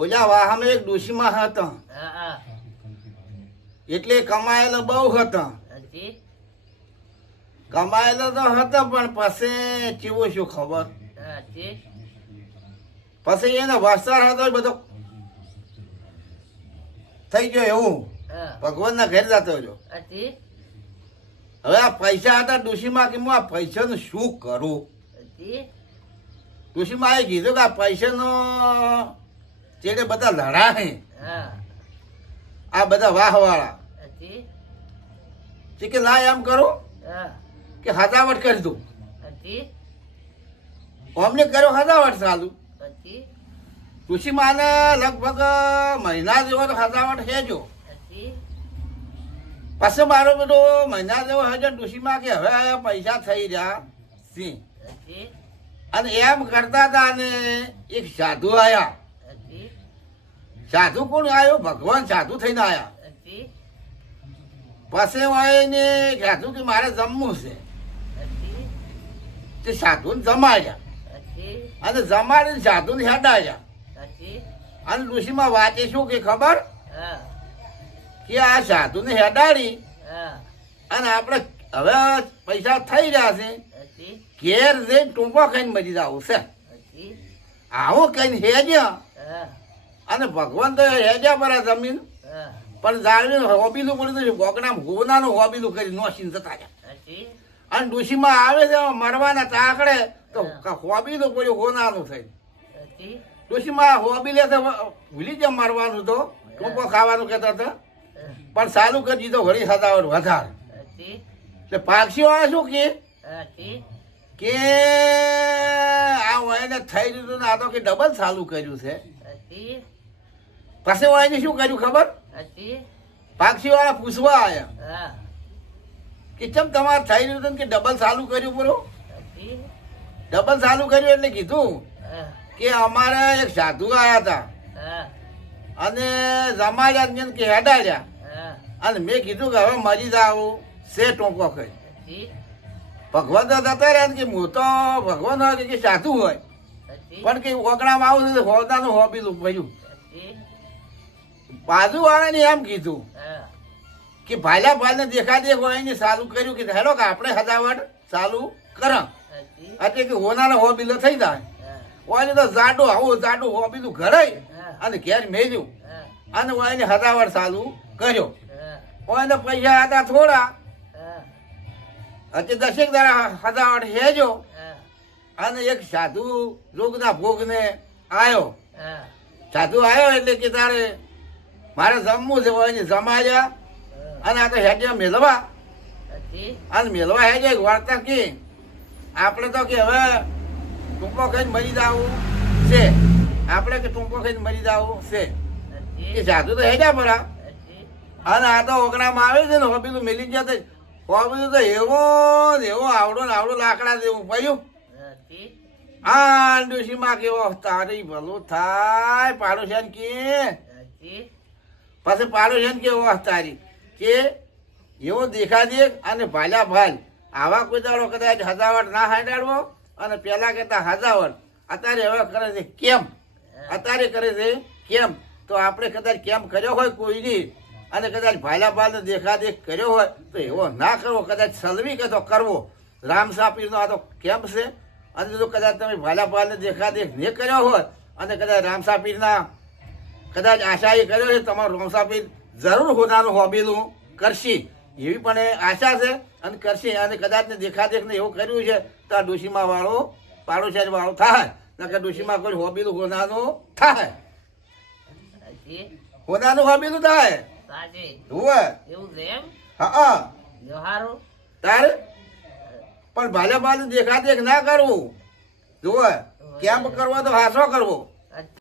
ઓલા વાહમાં એક ડોશીમાં હતા એટલે કમાયેલો બહુ હતા. કમાયેલો તો હતો પણ પછી કેવું શું ખબર પછી એનો વસ્તાર હતો બધો થઈ ગયો એવું ભગવાનના ઘેર જતો રહ્યો. હવે આ પૈસા હતા ડોશીમાં કે હું આ પૈસાનું શું કરું. ડોશીમાં એ કીધું કે આ પૈસાનો ચેડે બધા લડા હે આ બધા વાહવાળા કે ના એમ કરો કે હજાવટ કરી દઉં. અમને કર્યો હજાવટ ચાલુ. ડોશીમાને લગભગ મહિના જેવો તો હજાવટ હેજો. પછી મારો બધો મહિના જેવો હજુ ડોશીમાં કે હવે પૈસા થઈ રહ્યા સી અને એમ કરતા હતા. અને એક સાધુ આયા. સાધુ કોણ આવ્યો? ભગવાન સાધુ થઈને આયા. પછી આવીને સાધુ કે મારે જમવું છે. તે સાધુને જમાડ્યા અને જમાડીને સાધુને હેડાયા. અને ડોશીમાં વાંચે શું કે ખબર કે આ સાધુને હેડાડી અને આપણે હવે પૈસા થઈ રહ્યા છે ઘેર જઈને ટૂંપો ખાઈને મરી જવું છે. આવું કહીને હેજ્યા અને ભગવાન તો હેજ્યા પર જમીન પણ જાળવીને હોબીલું પડ્યું ગોગના હોનાનું હોબીલું કરી નોસીને જતા રહ્યા. અને ડોશીમાં આવે છે મરવાના તાકડે તો હોબીલું પડ્યું હોનાનું થઈ. ડોશીમાં હોબી લે તો ભૂલી જાય મરવાનું તો ટૂંપો ખાવાનું કહેતા હતા પણ ચાલુ કરી દીધો વળી સદાવડ વધારે. એટલે પાક્ષી વાળા શું કે આ વયને થઈ દીધું ને આ તો કે ડબલ ચાલુ કર્યું છે. પછી વયને શું કર્યું ખબર? પાક્ષી વાળા પૂછવા આવ્યા કે ચમ તમારે થઈ દીધું કે ડબલ ચાલુ કર્યું પૂરું? ડબલ ચાલુ કર્યું એટલે કીધું કે અમારે એક સાધુ આવ્યા હતા અને જમાડ્યા કે હેડાડ્યા અને મેં કીધું કે હવે મરી જાવું છે ટોંકો ખાઈ. ભગવાન તો જતા રહ્યા કે હું તો ભગવાન હોય કે સાધુ હોય પણ કે ઓગણામાં આવું છે હોદાનું હોબીલું ભર્યું. બાજુ વાળાને એમ કીધું કે ભાલ્યા ભાલને દેખા દેખ હોય એને ચાલુ કર્યું કે હેલો કે આપણે સજાવટ ચાલુ કર એટલે કે હોનાનો હોબીલો થઈ જાય. ઓને તો જાડો આવું જાડું હોબીલું ઘરે અને ઘેર મેલ્યું અને એને સજાવટ ચાલુ કર્યો. ઓને પૈસા હતા થોડા હજી 10 દાડા સજાવટ હેજો અને એક સાધુ રોગના ભોગને આવ્યો. સાધુ આવ્યો એટલે કે તારે મારે જમવું છે એને જમાડ્યા અને આ તો હેડ્યા મેળવા અને મેળવા હેડે વાર્તા કે આપણે તો કે હવે ટૂંકો ખાઈને મરી જવું છે. આપણે કે ટૂંકો ખાઈને મરી જવું છે કે સાધુ તો હેડ્યા પરા અને આ તો ઓગણામાં આવે છે ને હોબીલું મેલી ગયા હોબીલું તો એવો આવડો ને આવડો લાકડા જેવું પડ્યું. આ ડોશીમાં કેવો તારી ભલું થાય પાડોશિયાન કે પછી પાડોશિયાન કેવો તારી કે એવો દેખા દેખ અને ભાલ્યા ભાલ આવા કોઈ દાડો કદાચ હજાવટ ના હાડાડવો અને પેલા કહેતા હજાવટ અત્યારે હવે કરે છે કેમ અત્યારે કરે છે કેમ તો આપણે કદાચ કેમ કર્યો હોય કોઈની અને કદાચ ભાલ્યા ભાલને દેખા દેખ કર્યો હોય તો એવો ના કરવો. કદાચ સલવી કે તો કરવો. રામસાપીરનો આ તો કેમ્પ છે અને જો કદાચ તમે ભાલ્યા ભાલને દેખા દેખ ને કર્યો હોય અને કદાચ રામસાપીરના કદાચ આશા એ કર્યો છે તમારું રામસાપીર જરૂર હોનાનું હોબીલું કરશે એવી પણ આશા છે અને કરશે. અને કદાચ ને દેખા દેખને એવું કર્યું છે તો આ ડોશીમાં વાળો પાડોશી વાળો થાય નકર ડોશીમાં કોઈ હોબીલું હોનાનું થાય. હોનાનું હોબીલું થાય હા તારે પણ ભાલે ભાલે દેખા દેખ ના કરવું. જુઓ કેમ્પ કરવો તો હાસો કરવો.